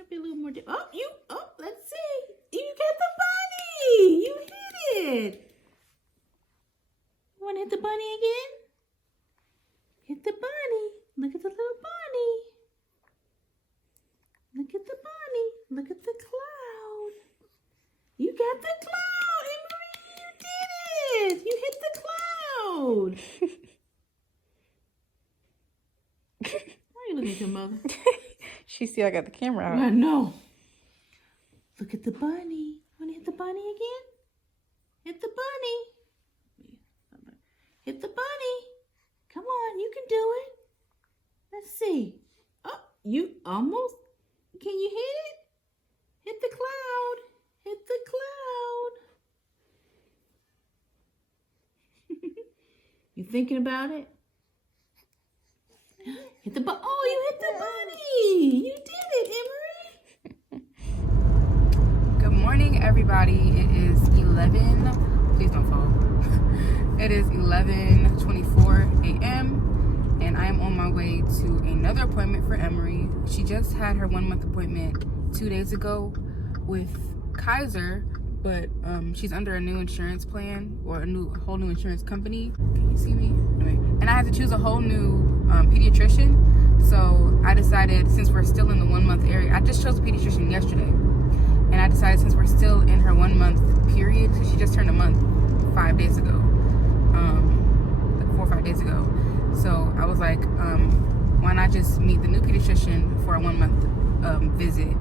might be a little more. Let's see. You got the bunny. You hit it. You want to hit the bunny again? Hit the bunny. Look at the little bunny. Look at the bunny. Look at the cloud. You got the cloud, Emery. You did it. You hit the cloud. Why are you looking at your mother? She see I got the camera out. I know. Look at the bunny. Want to hit the bunny again? Hit the bunny. Hit the bunny. Come on, you can do it. Let's see. Oh, you almost. Can you hit it? Hit the cloud. Hit the cloud. You thinking about it? Hit the bunny. Oh, you hit the bunny. You did it, Emery. Good morning, everybody. It is 11. Please don't fall. It is 11:24 a.m. and I am on my way to another appointment for Emery. She just had her 1 month appointment 2 days ago with Kaiser, but she's under a new insurance plan or a whole new insurance company. Can you see me? Anyway, and I had to choose a whole new pediatrician. So I decided, since we're still in the 1 month area, I just chose a pediatrician yesterday, and I decided since we're still in her 1 month period, because she just turned a month 5 days ago, like 4 or 5 days ago. So I was like, why not just meet the new pediatrician for a 1 month visit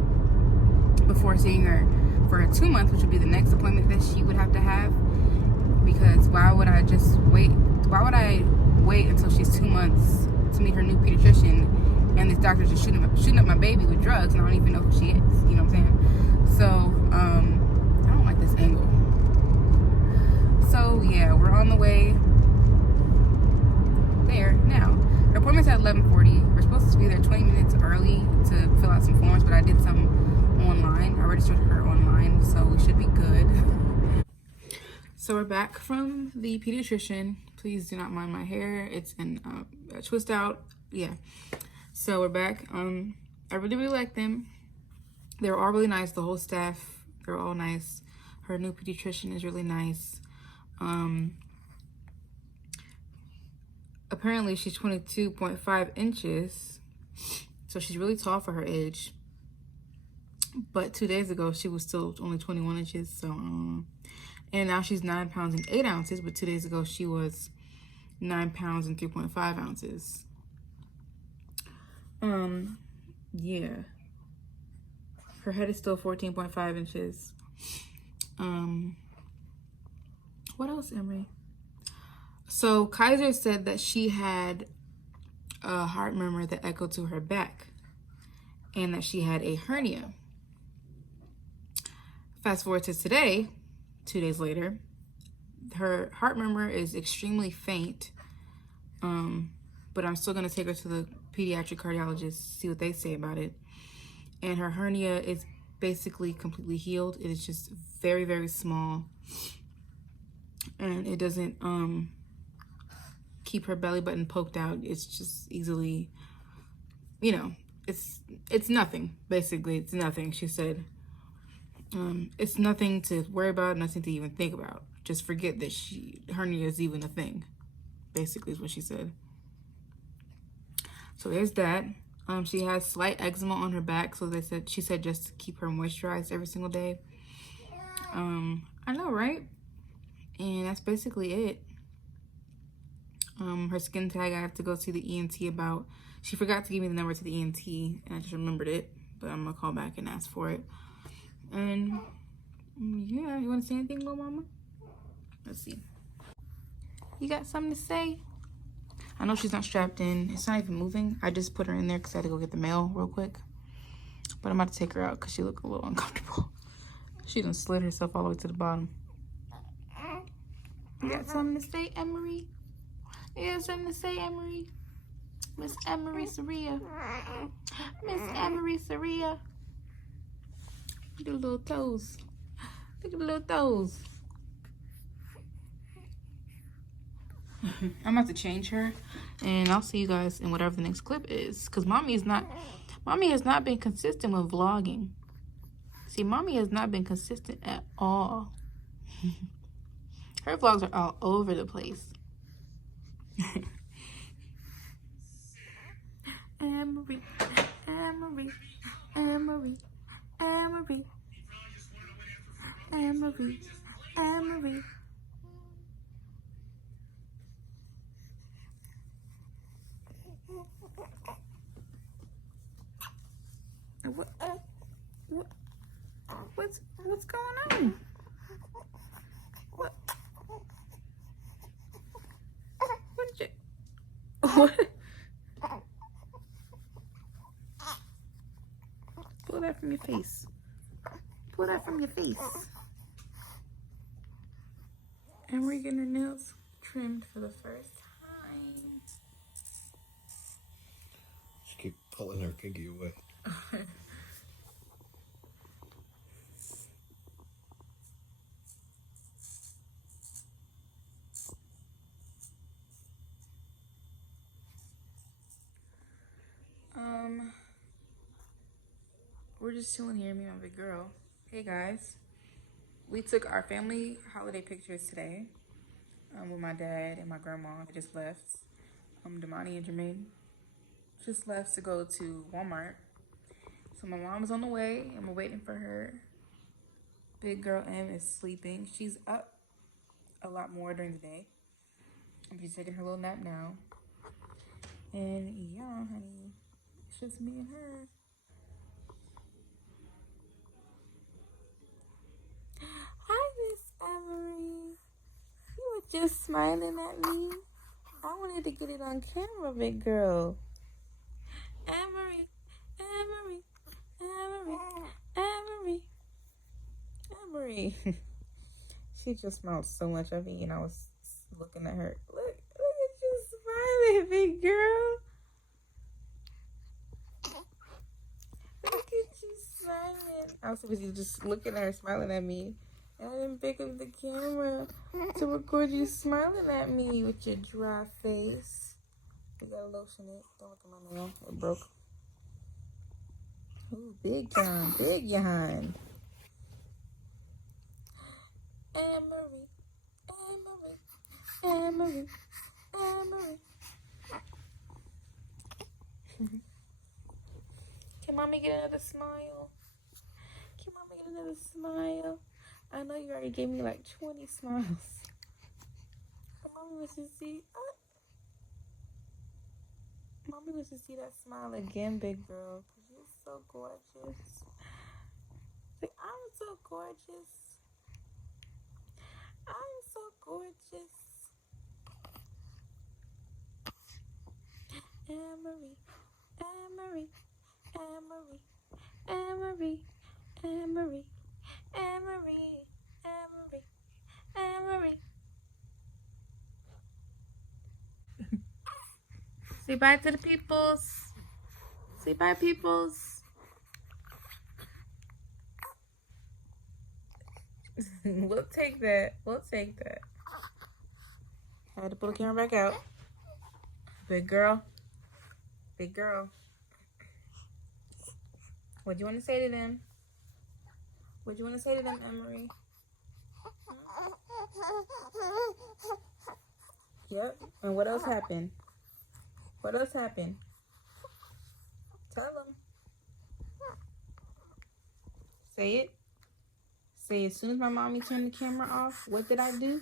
before seeing her for a 2 month, which would be the next appointment that she would have to have. Because why would I just wait? Why would I wait until she's 2 months to meet her new pediatrician, and this doctor's just shooting up my baby with drugs, and I don't even know who she is? You know what I'm saying? So I don't like this angle. So yeah, we're on the way there now. Her appointment's at 11:40. We're supposed to be there 20 minutes early to fill out some forms, but I did some online. I registered her online, so we should be good. So we're back from the pediatrician. Please do not mind my hair. It's in a twist out. Yeah. So we're back. I really, really like them. They're all really nice. The whole staff, they're all nice. Her new pediatrician is really nice. Apparently she's 22.5 inches. So she's really tall for her age. But 2 days ago, she was still only 21 inches. So, and now she's 9 pounds and 8 ounces. But 2 days ago, she was 9 pounds and 3.5 ounces. Yeah. Her head is still 14.5 inches. What else, Emery? So Kaiser said that she had a heart murmur that echoed to her back, and that she had a hernia. Fast forward to today, 2 days later, her heart murmur is extremely faint, but I'm still gonna take her to the pediatric cardiologist, see what they say about it. And her hernia is basically completely healed. It is just very, very small, and it doesn't keep her belly button poked out. It's just easily, you know, it's nothing. Basically, it's nothing. She said, it's nothing to worry about, nothing to even think about. Just forget that hernia is even a thing. Basically, is what she said. So there's that. She has slight eczema on her back, so she said just to keep her moisturized every single day. I know, right? And that's basically it. Her skin tag, I have to go see the ENT about. She forgot to give me the number to the ENT, and I just remembered it, but I'm gonna call back and ask for it. And yeah, you want to say anything, little mama? Let's see. You got something to say? I know she's not strapped in. It's not even moving. I just put her in there because I had to go get the mail real quick. But I'm about to take her out because she looked a little uncomfortable. She done slid herself all the way to the bottom. You got something to say, Emery? You got something to say, Emery? Miss Emery Saria. Miss Emery Saria. Look at the little toes. Look at the little toes. I'm about to change her, and I'll see you guys in whatever the next clip is, because mommy's not Mommy has not been consistent with vlogging. See, Mommy has not been consistent at all. Her vlogs are all over the place. Anne-Marie, Anne-Marie, Anne-Marie, Anne-Marie, Anne-Marie, Anne-Marie. What's going on? What you, what? Pull that from your face. Pull that from your face. And we're getting her nails trimmed for the first time. She keep pulling her kinky away. We're just chilling here, me and my big girl. Hey guys. We took our family holiday pictures today with my dad and my grandma. I just left. Damani and Jermaine just left to go to Walmart. So my mom's on the way and we're waiting for her. Big girl M is sleeping. She's up a lot more during the day. She's taking her little nap now. And yeah, honey, it's just me and her. Hi, Miss Emery. You were just smiling at me. I wanted to get it on camera, big girl. Emery, Emery, Emery, Emery, Emery. She just smiled so much at me, and I was looking at her. Look at you smiling, big girl. Look at you smiling. I was busy just looking at her, smiling at me. And I didn't pick up the camera to record you smiling at me with your dry face. You gotta lotion it. Don't look at my nail. It broke. Ooh, big John. Big John. Anne-Marie. Anne-Marie. Anne-Marie. Anne-Marie. Can mommy get another smile? Can mommy get another smile? I know you already gave me like 20 smiles. But mommy wants to see. Mommy wants to see that smile again, big girl. Cause you're so gorgeous. Like, I'm so gorgeous. I'm so gorgeous. Anne-Marie, Anne-Marie, Anne-Marie, Anne-Marie, Anne-Marie, Anne-Marie, Anne-Marie, Anne-Marie. Say bye to the peoples. Say bye, peoples. We'll take that. We'll take that. I had to pull the camera back out. Big girl. Big girl. What do you want to say to them? What do you want to say to them, Emery? Yep. And what else happened? What else happened? Tell them. Say it. Say, as soon as my mommy turned the camera off, what did I do?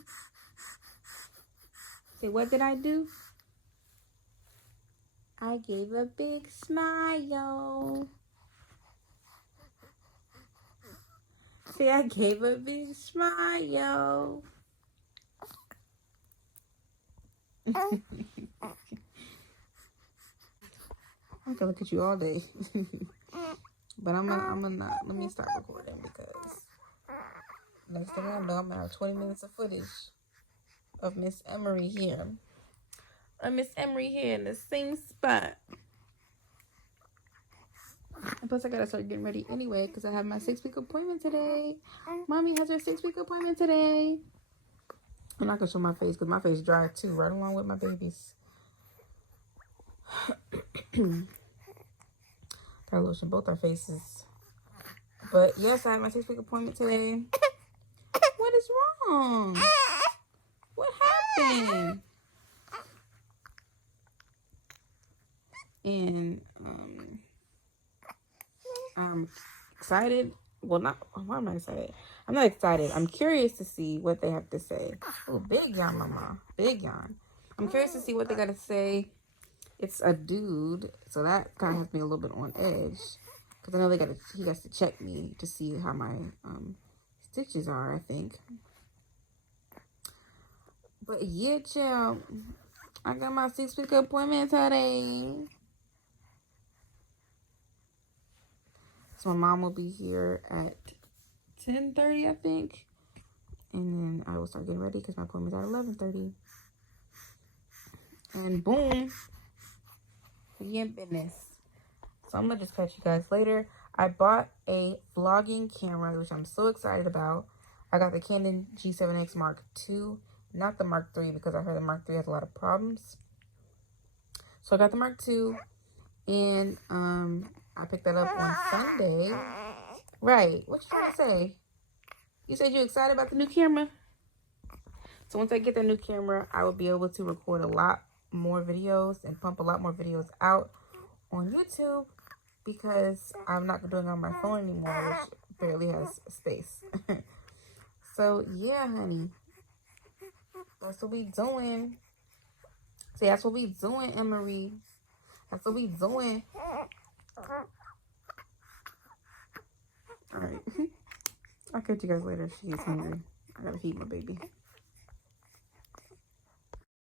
Say, what did I do? I gave a big smile. Say, I gave a big smile. I can look at you all day. But I'm gonna not. Let me stop recording because next thing I know, I'm gonna have 20 minutes of footage of Miss Emery here. Miss Emery here in the same spot. And plus, I gotta start getting ready anyway because I have my 6-week appointment today. Mommy has her 6-week appointment today. I'm not gonna show my face because my face is dry too, right along with my baby's. Gotta lotion both our faces. But yes, I had my 6-week appointment today. What is wrong? What happened? And I'm excited. Well, why am I excited? I'm not excited. I'm curious to see what they have to say. Oh, big yawn, mama. Big yawn. I'm curious to see what they got to say. It's a dude, so that kind of has me a little bit on edge. Because I know he has to check me to see how my stitches are, I think. But yeah, child. I got my 6-week appointment today. So my mom will be here at 10:30, I think. And then I will start getting ready because my appointment's at 11:30. And boom, we in business. So I'm going to just catch you guys later. I bought a vlogging camera, which I'm so excited about. I got the Canon G7X Mark II, not the Mark III, because I heard the Mark III has a lot of problems. So I got the Mark II, and I picked that up on Sunday. Right. What you trying to say? You said you're excited about the new camera? So once I get the new camera, I will be able to record a lot more videos and pump a lot more videos out on YouTube because I'm not doing it on my phone anymore, which barely has space. So, yeah, honey. That's what we doing. See, that's what we doing, Emery. That's what we doing. Alright. I'll catch you guys later. She is hungry. I gotta feed my baby.